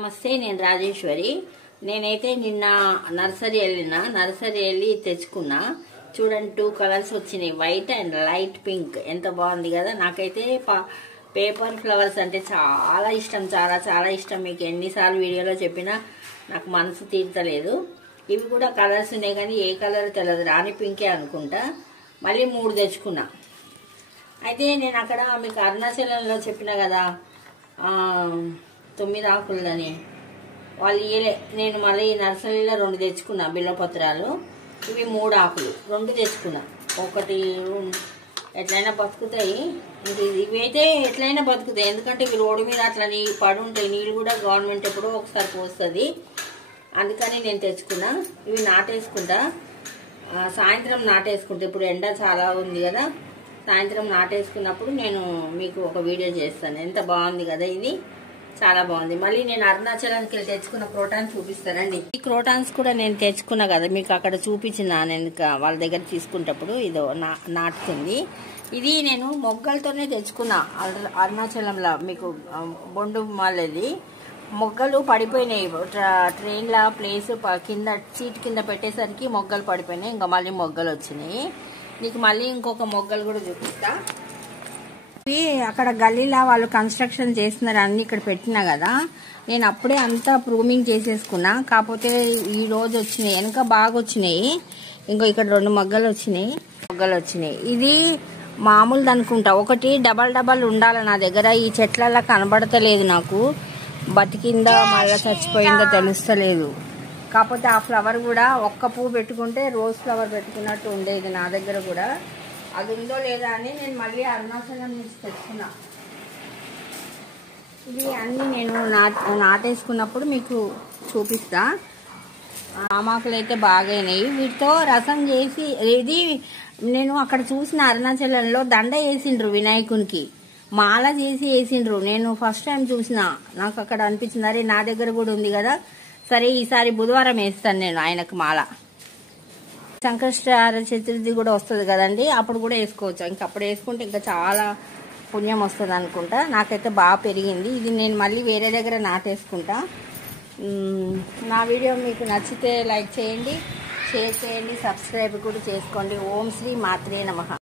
నమస్తే, నేను రాజేశ్వరి. నేనైతే నిన్న నర్సరీ వెళ్ళి తెచ్చుకున్నా. చూడండి, 2 కలర్స్ వచ్చినాయి, వైట్ అండ్ లైట్ పింక్. ఎంత బాగుంది కదా. నాకైతే పేపర్ ఫ్లవర్స్ అంటే చాలా ఇష్టం, చాలా చాలా ఇష్టం. మీకు ఎన్నిసార్లు వీడియోలో చెప్పినా నాకు మనసు తీర్చలేదు. ఇవి కూడా కలర్స్ ఉన్నాయి కానీ ఏ కలర్ తెలియదు, రాణి పింకే అనుకుంటా. మళ్ళీ 3 తెచ్చుకున్నా. అయితే నేను అక్కడ మీకు అరుణాచలంలో చెప్పిన కదా 9 ఆకులని, వాళ్ళు ఇయ్యలే. నేను మళ్ళీ నర్సరీలో 2 తెచ్చుకున్నా బిల్వపత్రాలు. ఇవి 3 ఆకులు 2 తెచ్చుకున్నా. ఒకటి ఎట్లయినా బతుకుతాయి, ఇవైతే ఎట్లయినా బతుకుతాయి. ఎందుకంటే ఇవి రోడ్డు మీద అట్లా పడి ఉంటాయి. నీళ్ళు కూడా గవర్నమెంట్ ఎప్పుడో ఒకసారి పోస్తుంది, అందుకని నేను తెచ్చుకున్నా. ఇవి నాటేసుకుంటా, సాయంత్రం నాటేసుకుంటా. ఇప్పుడు ఎండ చాలా ఉంది కదా, సాయంత్రం నాటేసుకున్నప్పుడు నేను మీకు ఒక వీడియో చేస్తాను. ఎంత బాగుంది కదా, ఇది చాలా బాగుంది. మళ్ళీ నేను అరుణాచలానికి వెళ్ళి తెచ్చుకున్న క్రోటాన్స్ చూపిస్తానండి. ఈ క్రోటాన్స్ కూడా నేను తెచ్చుకున్నా కదా, మీకు అక్కడ చూపించిన. నేను వాళ్ళ దగ్గర తీసుకునేటప్పుడు ఇదో నాటుతుంది. ఇది నేను మొగ్గలతోనే తెచ్చుకున్నా అరుణాచలంలో. మీకు బొండు మాలది మొగ్గలు పడిపోయినాయి. ట్రైన్ల ప్లేస్ కింద సీట్ కింద పెట్టేసరికి మొగ్గలు పడిపోయినాయి. ఇంకా మళ్ళీ మొగ్గలు వచ్చినాయి. నీకు మళ్ళీ ఇంకొక మొగ్గలు కూడా చూపిస్తా. అక్కడ గల్లీలా వాళ్ళు కన్స్ట్రక్షన్ చేస్తున్నారు అన్ని ఇక్కడ పెట్టినా కదా, నేను అప్పుడే అంతా ప్రూమింగ్ చేసేసుకున్నా. కాకపోతే ఈ రోజు వచ్చినాయి, వెనక బాగా వచ్చినాయి. ఇంకో ఇక్కడ 2 మొగ్గలు వచ్చినాయి. ఇది మామూలుది అనుకుంటా. ఒకటి డబల్ ఉండాలి నా దగ్గర. ఈ చెట్లలా కనబడతలేదు నాకు, బతికిందో మళ్ళీ చచ్చిపోయిందో తెలుస్తలేదు. కాకపోతే ఆ ఫ్లవర్ కూడా ఒక్క పువ్వు పెట్టుకుంటే రోజ్ ఫ్లవర్ పెట్టుకున్నట్టు ఉండేది నా దగ్గర కూడా. అది ఉందో లేదా అని నేను మళ్ళీ అరుణాచలం నుంచి తెచ్చుకున్నా. ఇవి అన్నీ నేను నాటేసుకున్నప్పుడు మీకు చూపిస్తా. ఆమాకులు అయితే బాగైనాయి. వీటితో రసం చేసి, ఇది నేను అక్కడ చూసిన అరుణాచలంలో దండ వేసిండ్రు వినాయకునికి, మాల చేసి వేసిండ్రు. నేను ఫస్ట్ టైం చూసిన, నాకు అక్కడ అనిపించింది అరే నా దగ్గర కూడా ఉంది కదా, సరే ఈసారి బుధవారం వేస్తాను నేను ఆయనకు మాల. సంకష్ట చతుర్థి కూడా వస్తుంది కదండి, అప్పుడు కూడా వేసుకోవచ్చు. ఇంకప్పుడు వేసుకుంటే ఇంకా చాలా పుణ్యం వస్తుంది అనుకుంటా. నాకైతే బాగా పెరిగింది. ఇది నేను మళ్ళీ వేరే దగ్గర నాటేసుకుంటా. నా వీడియో మీకు నచ్చితే లైక్ చేయండి, షేర్ చేయండి, సబ్స్క్రైబ్ కూడా చేసుకోండి. ఓం శ్రీ మాత్రే నమః.